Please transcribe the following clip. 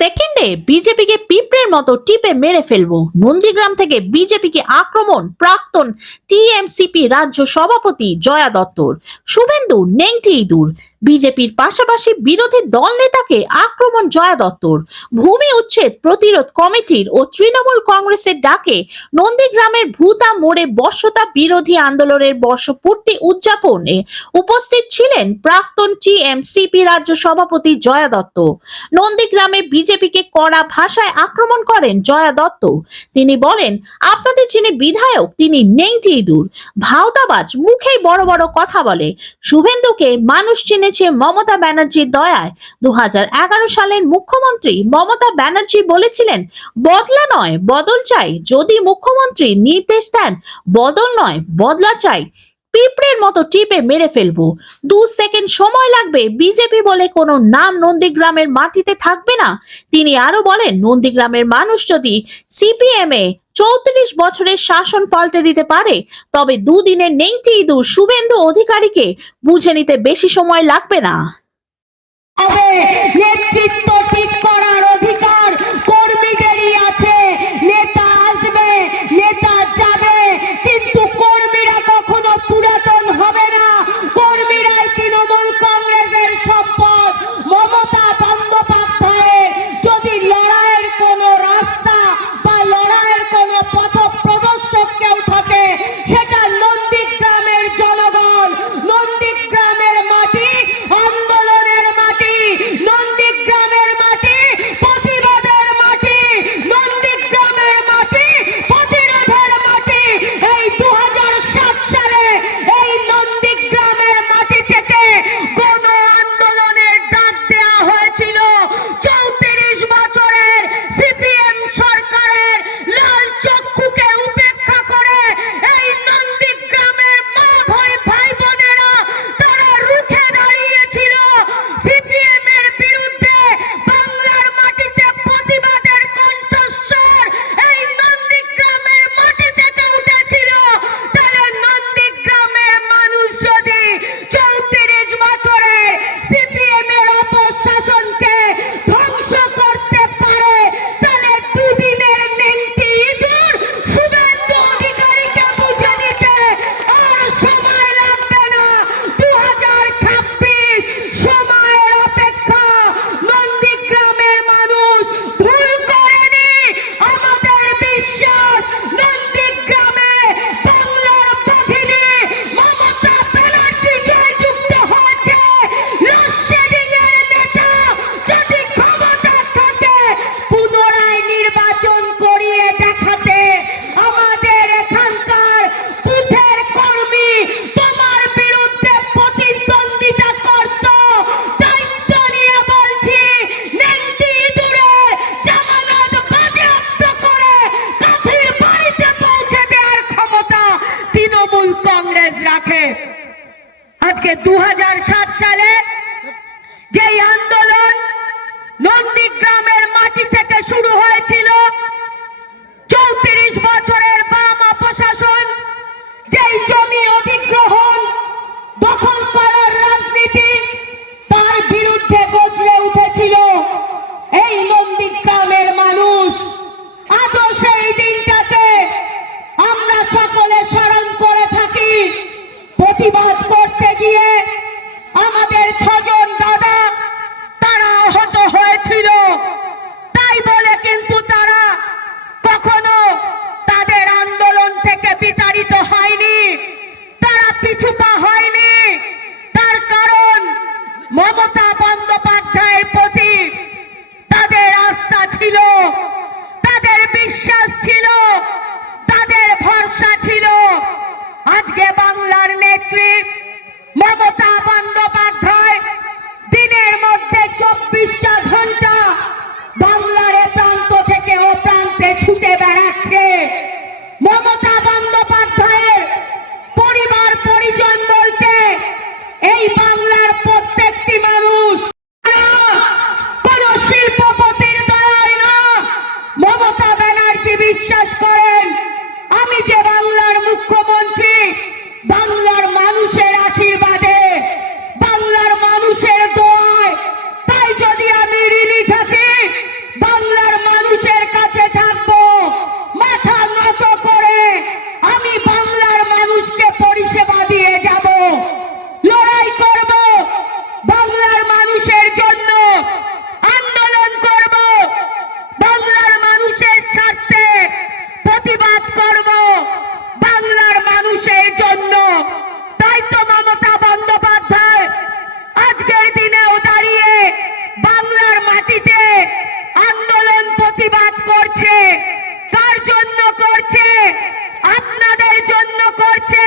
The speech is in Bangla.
সেকেন্ডে বিজেপিকে পিঁপড়ের মতো টিপে মেরে ফেলবো। নন্দীগ্রাম থেকে বিজেপিকে আক্রমণ প্রাক্তন টিএমসিপি রাজ্য সভাপতি জয়া দত্তর। শুভেন্দু নেংটি ইঁদুর। বিজেপির পাশাপাশি বিরোধী দল নেতাকে আক্রমণ জয়া দত্তর। ভূমি উচ্ছেদ প্রতিরোধ কমিটির ও তৃণমূল কংগ্রেসের ডাকে নন্দীগ্রামের ভূতা মোড়ে বর্ষতা বিরোধী আন্দোলনের বর্ষপূর্তি উদযাপনে উপস্থিত ছিলেন প্রাক্তন টিএমসিপি রাজ্য সভাপতি জয়া দত্ত। নন্দীগ্রামে বিজেপিকে কড়া ভাষায় আক্রমণ করেন জয়া দত্ত। তিনি বলেন, আপনাদের যিনি বিধায়ক তিনি নেংটি ইঁদুর, ভাওতাবাজ, মুখেই বড় বড় কথা বলে। শুভেন্দুকে মানুষ চিনেছে মমতা ব্যানার্জির দয়ায়। 2011 সালের মুখ্যমন্ত্রী মমতা ব্যানার্জি বলেছিলেন, বদলা নয় বদল চাই। যদি মুখ্যমন্ত্রী নির্দেশ দেন বদল নয় বদলা চাই, পিঁপড়ের মতো টিপে মেরে ফেলবো। 2 সেকেন্ড সময় লাগবে। বিজেপি বলে কোনো নাম নন্দীগ্রামের মাটিতে থাকবে না। তিনি আরো বলেন, নন্দীগ্রামের মানুষ যদি সিপিএম এ 34 বছরের শাসন পাল্টে দিতে পারে, তবে দুদিনের নেংটি ইঁদুর শুভেন্দু অধিকারীকে বুঝে নিতে বেশি সময় লাগবে না। নেতৃত্ব ঠিক করার অধিকার কর্মীদেরই আছে। নেতা আসবে, নেতা যাবে, কিন্তু কর্মীরা কখনো পুরাতন হবে না। কর্মীরাই তৃণমূল কংগ্রেসের সম্পদ। মমতা বন্দ্যোপাধ্যায়ের যদি লড়াইয়ের কোনো রাস্তা বা লড়াইয়ের কোনো পথ প্রদর্শক কেউ থাকে, সেটা নন্দীগ্রামের জনগণ। নন্দীগ্রামের মাটি আন্দোলনের মাটি, নন্দীগ্রামের মাটি প্রতিবাদের মাটি, নন্দীগ্রামের মাটি প্রতিরোধের মাটি। এই 2007 সালে এই নন্দীগ্রামের মাটি থেকে গণ আন্দোলনের ডাক দেওয়া হয়েছিল। 34 বছরের সিপিএম সরকারের লাল চক্ষুকে উপেক্ষা করে এই নন্দীগ্রামের মা ভাই বোনেরা তারা রুখে দাঁড়িয়েছিল সিপিএম এর বিরুদ্ধে। বাংলার মাটিতে প্রতিবাদের কণ্ঠস্বর এই নন্দীগ্রামের মাটি থেকে উঠেছিল। তাহলে নন্দীগ্রামের মানুষ যদি 34 বছরে সিপিএম এর অপশাসনকে ধ্বংস করতে পারে, তাহলে দুদিনের নেংটি ইঁদুর শুভেন্দু অধিকারীকে বুঝে নিতে আর সময় লাগবে না। 2026 সময়ের অপেক্ষা। নন্দীগ্রামের মানুষ ভুল করেনি। আমাদের বিশ্বাস, নন্দীগ্রামে বাংলার বাহিনী মমতা ব্যানার্জি জয়যুক্ত হয়েছে। লোডশেডিং এর নেতা যদি ক্ষমতা থাকে পুনরায় নির্বাচন করিয়ে দেখাতে আমাদের এখানকার বুথের কর্মী তোমার বিরুদ্ধে প্রতিদ্বন্দ্বিতা করত। দায়িত্ব নিয়ে বলছি, নেংটি ইঁদুরের জামানত বাজেয়াপ্ত করে কাফির বাড়িতে পৌঁছে দেওয়ার ক্ষমতা তৃণমূল কংগ্রেস রাখে। আজকে 2007 সালে যেই আন্দোলন নন্দীগ্রামের মাটি থেকে শুরু হয়েছিল, 34 বছরের বাম অপশাসন যেই জমি অধিগ্রহণ দখল করার রাজনীতি, তার বিরুদ্ধে গর্জে উঠেছিল এই নন্দীগ্রামের মানুষ। আজও সেই দিনটাকে আমরা সকলে স্মরণ করে থাকি। প্রতিবাদ করতে গিয়ে আমাদের মাটিতে আন্দোলন প্রতিবাদ করছে, কার জন্য করছে? আপনাদের জন্য করছে।